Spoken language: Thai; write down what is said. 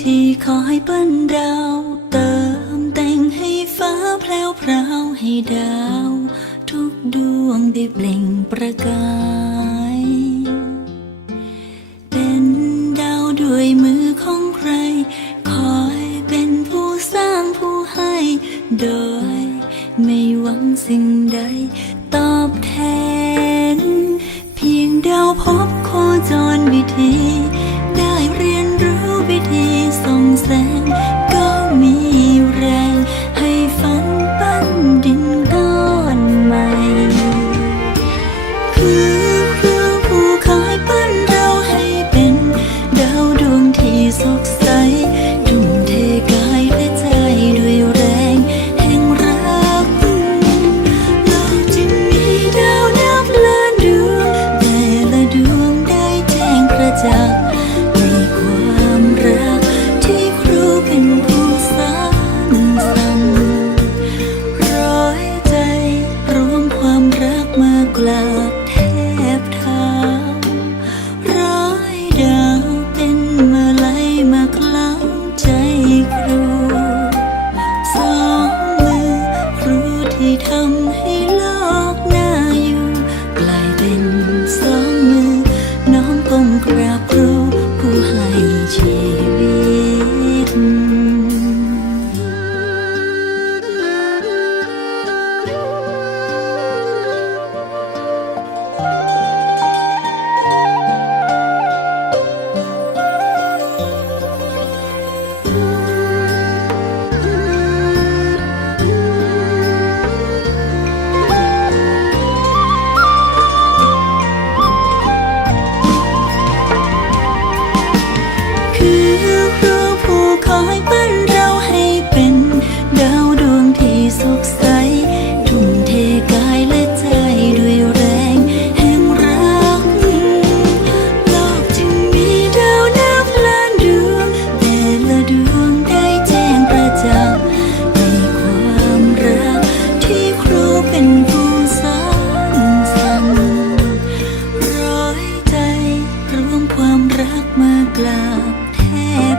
ทีขอให้เปิ้นดาวเติมแต่งให้ฟ้าแพรวพราวให้ดาว ทุกดวงได้เปล่งประกาย เป็นดาวด้วยมือของใคร คอยเป็นผู้สร้างผู้ให้ โดย ไม่หวังสิ่งใด ตอบแทน 应该。 มากลับ ให้เป็นดาวดวงที่สดใส ทุ่มเทกายและใจด้วยแรงแห่งรัก โลกจึงมีดาวนับล้นดวง แต่ละดวงได้แจ้งประจักษ์ในความรักที่ครูเป็นผู้สอนางร้อยใจรวมความรักมากราบแทบ